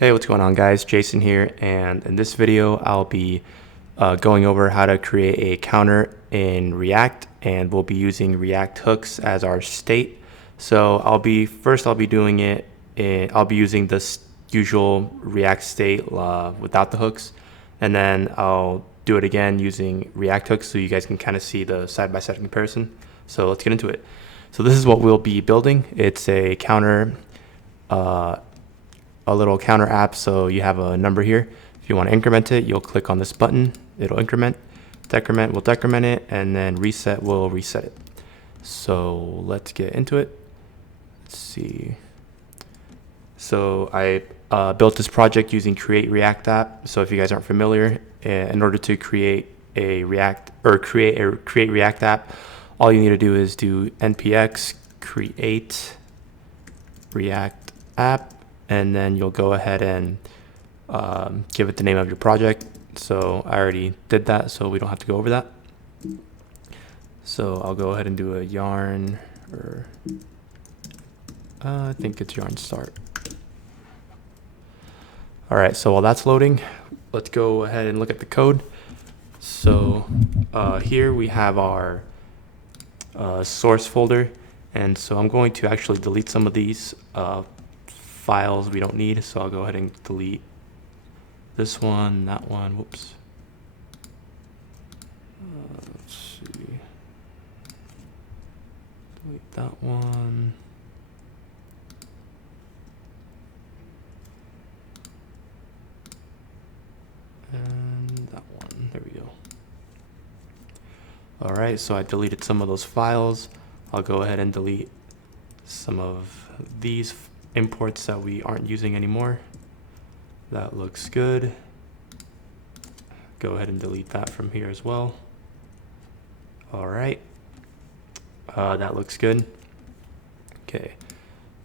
Hey, what's going on, guys? Jason here, and in this video I'll be going over how to create a counter in React, and we'll be using React hooks as our state. So I'll be doing it I'll be using this usual React state without the hooks, and then I'll do it again using React hooks so you guys can kind of see the side-by-side comparison. So let's get into it. So this is what we'll be building. It's a counter, a little counter app. So you have a number here. If you want to increment it, you'll click on this button. It'll increment. Decrement will decrement it, and then reset will reset it. So let's get into it. Let's see. So I built this project using Create React App. So if you guys aren't familiar, in order to create a create React app, all you need to do is do npx create React app, and then you'll go ahead and give it the name of your project. So I already did that, so we don't have to go over that. So I'll go ahead and do a yarn, or I think it's yarn start. All right, so while that's loading, let's go ahead and look at the code. So here we have our source folder, and so I'm going to actually delete some of these files we don't need. So I'll go ahead and delete this one, that one, whoops. Let's see, delete that one. And that one, there we go. All right, so I deleted some of those files. I'll go ahead and delete some of these imports that we aren't using anymore. That looks good. Go ahead and delete that from here as well. All right, that looks good. Okay,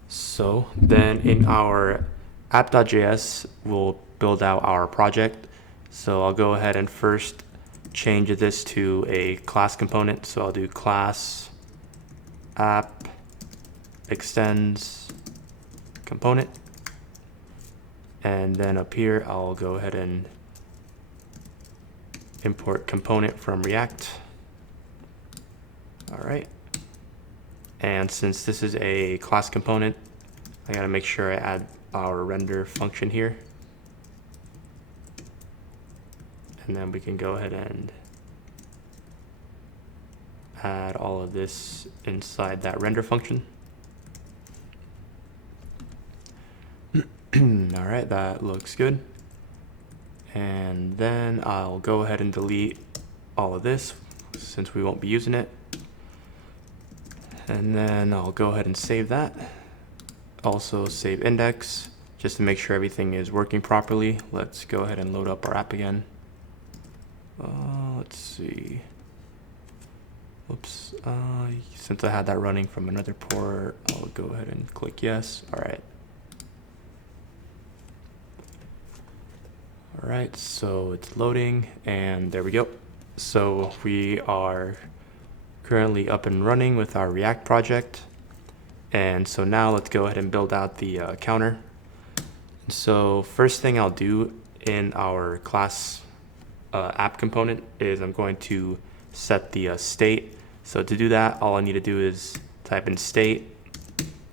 so then in our app.js, we'll build out our project. So I'll go ahead and first change this to a class component. So I'll do class app extends component. And then up here, I'll go ahead and import component from React. All right. And since this is a class component, I gotta make sure I add our render function here. And then we can go ahead and add all of this inside that render function. All right, that looks good. And then I'll go ahead and delete all of this since we won't be using it. And then I'll go ahead and save that. Also save index just to make sure everything is working properly. Let's go ahead and load up our app again. Let's see. Oops. Since I had that running from another port, I'll go ahead and click yes. All right. All right, so it's loading, and there we go. So we are currently up and running with our React project. And so now let's go ahead and build out the counter. So first thing I'll do in our class app component is I'm going to set the state. So to do that, all I need to do is type in state,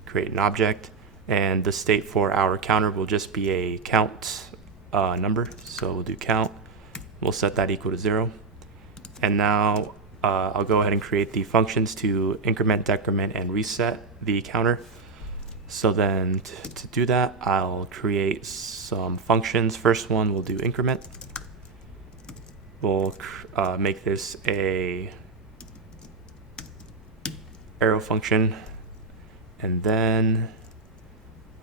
create an object, and the state for our counter will just be a count number. So we'll do count. We'll set that equal to 0. And now I'll go ahead and create the functions to increment, decrement, and reset the counter. So then to do that, I'll create some functions. First one, we'll do increment. We'll make this a arrow function. And then,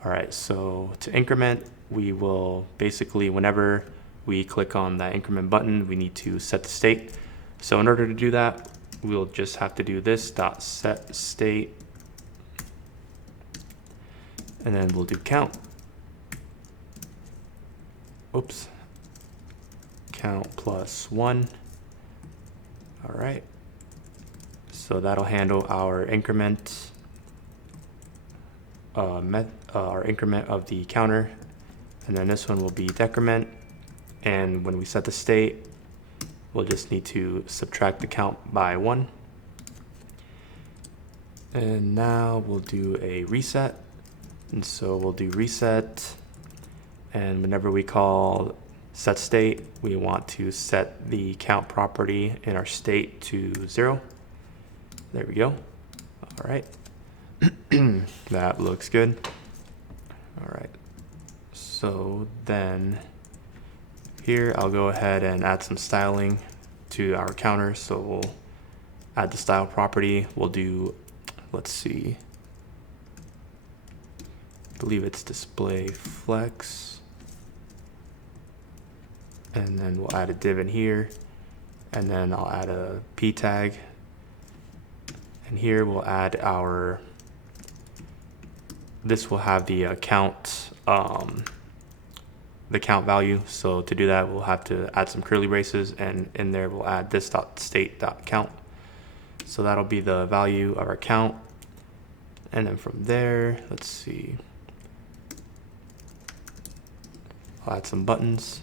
all right, so to increment, we will basically, whenever we click on that increment button, we need to set the state. So in order to do that, we'll just have to do this dot set state, and then we'll do count. Oops. Count plus 1. All right. So that'll handle our increment, our increment of the counter. and then this one will be decrement. And when we set the state, we'll just need to subtract the count by 1. And now we'll do a reset. And so we'll do reset. And whenever we call set state, we want to set the count property in our state to 0. There we go. All right. That looks good. All right. So then here I'll go ahead and add some styling to our counter. So we'll add the style property. We'll do, let's see, I believe it's display flex. And then we'll add a div in here. And then I'll add a p tag. And here we'll add our, this will have the count, the count value. So to do that, we'll have to add some curly braces, and in there we'll add this dot state dot count. So that'll be the value of our count. And then from there, let's see, I'll add some buttons.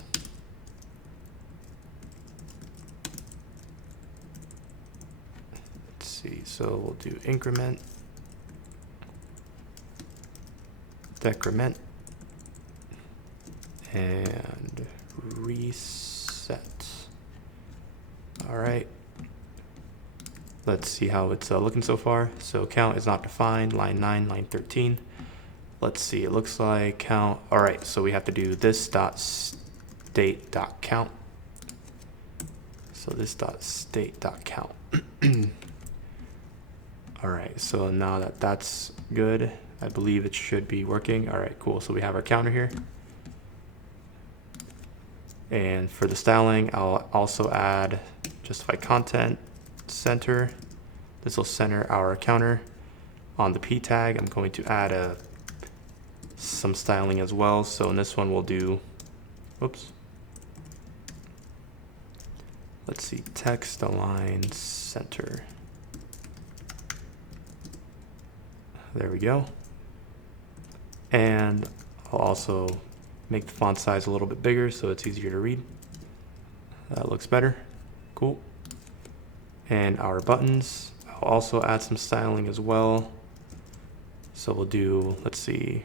Let's see, so we'll do increment, decrement, and reset. All right. Let's see how it's looking so far. So count is not defined, line 9, line 13. Let's see, it looks like count. All right, so we have to do this dot state dot count. So this dot state dot count. All right, so now that that's good, I believe it should be working. All right, cool. So we have our counter here. And for the styling, I'll also add justify content center. This will center our counter. On the p tag, I'm going to add some styling as well. So in this one, we'll do, whoops. Let's see, text align center. There we go. And I'll also make the font size a little bit bigger so it's easier to read. That looks better. Cool. And our buttons, I'll also add some styling as well. So we'll do, let's see,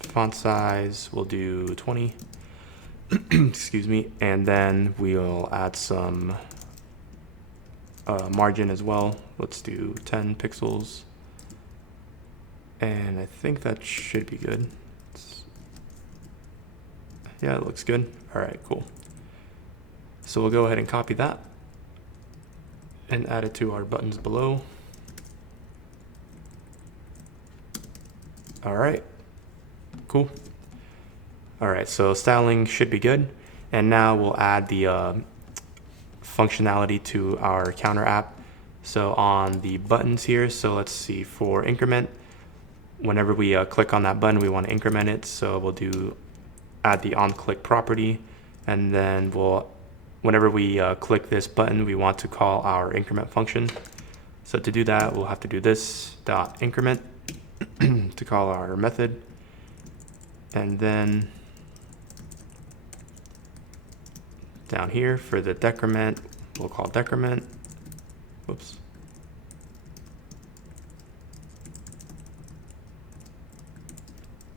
font size, we'll do 20. Excuse me. And then we'll add some margin as well. Let's do 10 pixels. And I think that should be good. Yeah, it looks good. All right, cool. So we'll go ahead and copy that and add it to our buttons below. All right, cool. All right, so styling should be good. And now we'll add the functionality to our counter app. So on the buttons here, so let's see, for increment, whenever we click on that button, we want to increment it. So we'll do add the on click property, and then whenever we click this button, we want to call our increment function. So to do that, we'll have to do this dot increment to call our method, and then down here for the decrement, we'll call decrement. Whoops.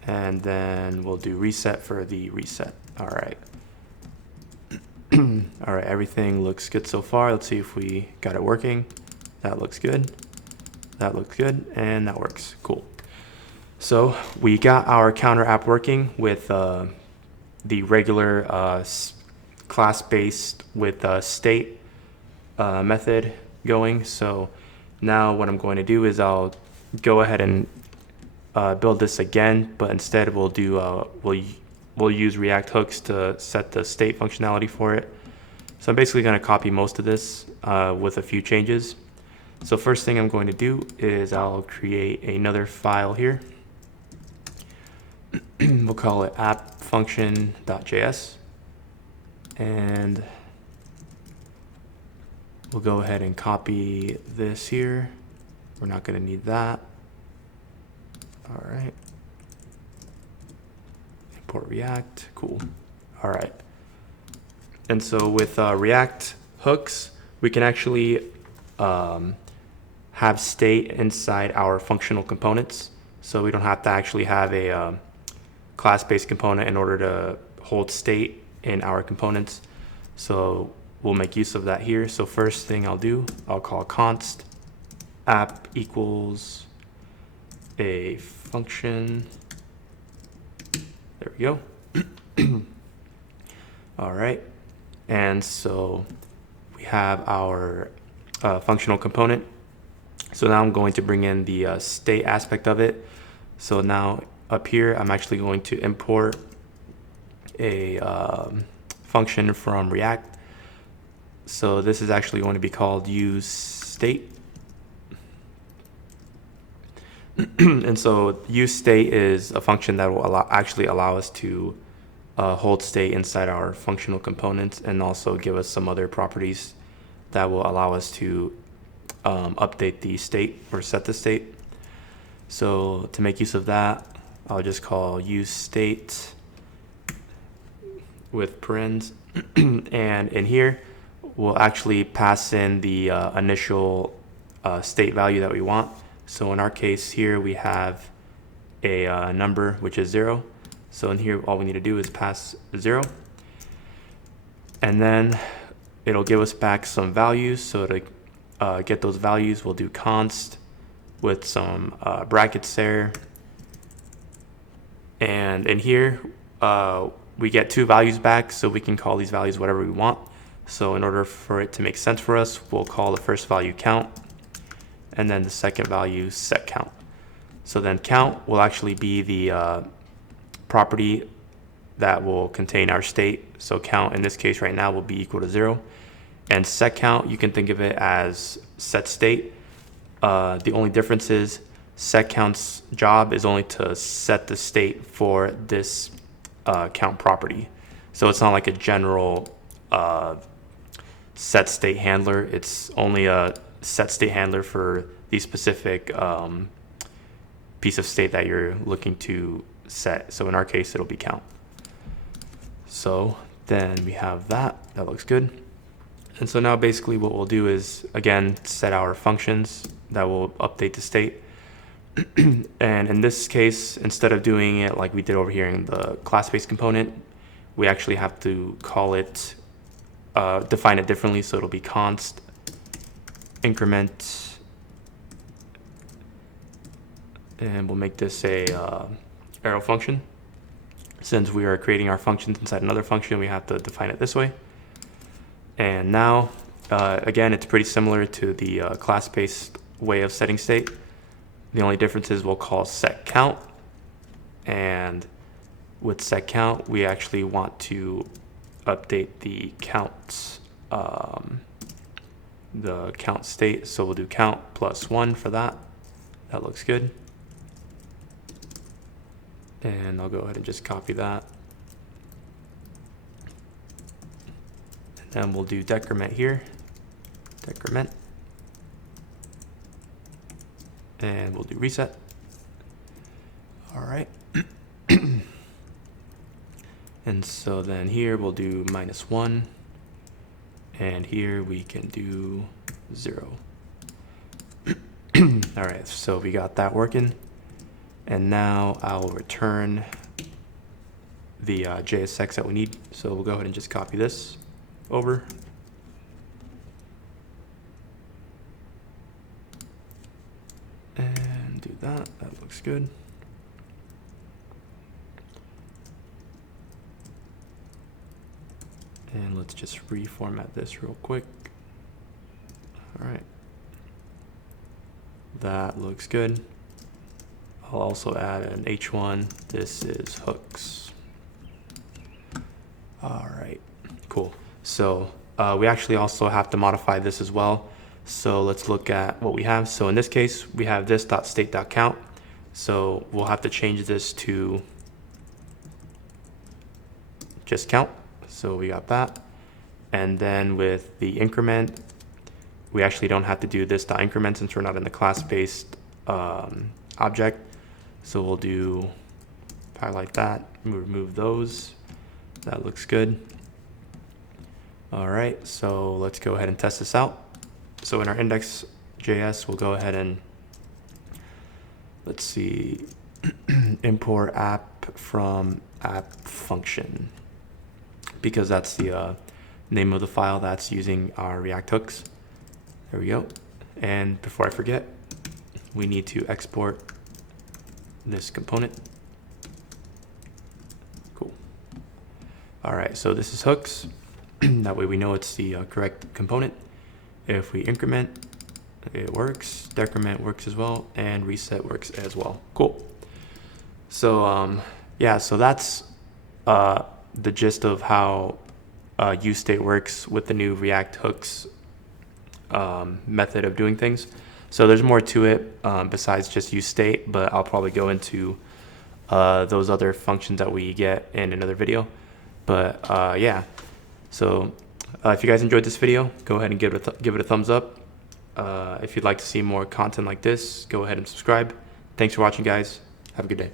And then we'll do reset for the reset. All right. All right, everything looks good so far. Let's see if we got it working. That looks good. That looks good, and that works. Cool. So we got our counter app working with the regular class-based with state method going. So now what I'm going to do is I'll go ahead and build this again, but instead we'll do we'll use React hooks to set the state functionality for it. So I'm basically going to copy most of this with a few changes. So first thing I'm going to do is I'll create another file here. We'll call it app_function.js, and we'll go ahead and copy this here. We're not going to need that. All right. Import React, cool. All right. And so with React hooks, we can actually have state inside our functional components. So we don't have to actually have a class-based component in order to hold state in our components. So we'll make use of that here. So first thing I'll do, I'll call const app equals a function. There we go. All right. And so we have our functional component. So now I'm going to bring in the state aspect of it. So now up here, I'm actually going to import a function from React. So this is actually going to be called useState. And so useState is a function that will actually allow us to hold state inside our functional components and also give us some other properties that will allow us to update the state or set the state. So to make use of that, I'll just call useState with parens. And in here, we'll actually pass in the initial state value that we want. So in our case here, we have a number, which is 0. So in here, all we need to do is pass 0. And then it'll give us back some values. So to get those values, we'll do const with some brackets there. And in here, we get 2 values back, so we can call these values whatever we want. So in order for it to make sense for us, we'll call the first value count, and then the second value set count. So then count will actually be the property that will contain our state. So count in this case right now will be equal to 0. And set count, you can think of it as set state. The only difference is set count's job is only to set the state for this count property. So it's not like a general set state handler. It's only a set state handler for the specific piece of state that you're looking to set. So in our case, it'll be count. So then we have that. That looks good. And so now basically what we'll do is, again, set our functions that will update the state. And in this case, instead of doing it like we did over here in the class-based component, we actually have to call it, define it differently. So it'll be const increment, and we'll make this a arrow function. Since we are creating our functions inside another function, we have to define it this way. And now, again, it's pretty similar to the class-based way of setting state. The only difference is we'll call set count, and with set count, we actually want to update the count state. So we'll do count plus 1 for that. That looks good. And I'll go ahead and just copy that. And then we'll do decrement here, decrement. And we'll do reset. All right. And so then here we'll do -1. And here we can do 0. All right, so we got that working. And now I'll return the JSX that we need. So we'll go ahead and just copy this over. And do that. That looks good. And let's just reformat this real quick. All right. That looks good. I'll also add an H1. This is hooks. All right, cool. So we actually also have to modify this as well. So let's look at what we have. So in this case, we have this.state.count. So we'll have to change this to just count. So we got that. And then with the increment, we actually don't have to do this.increment since we're not in the class-based object. So we'll do highlight that, remove those. That looks good. All right, so let's go ahead and test this out. So in our index.js, we'll go ahead and let's see, import app from app function, because that's the name of the file that's using our React hooks. There we go. And before I forget, we need to export this component. Cool. All right, so this is hooks. That way we know it's the correct component. If we increment, it works. Decrement works as well, and reset works as well. Cool. So yeah, so that's the gist of how useState works with the new React hooks method of doing things. So there's more to it besides just useState, but I'll probably go into those other functions that we get in another video. But yeah, so if you guys enjoyed this video, go ahead and give it a thumbs up. If you'd like to see more content like this, go ahead and subscribe. Thanks for watching, guys. Have a good day.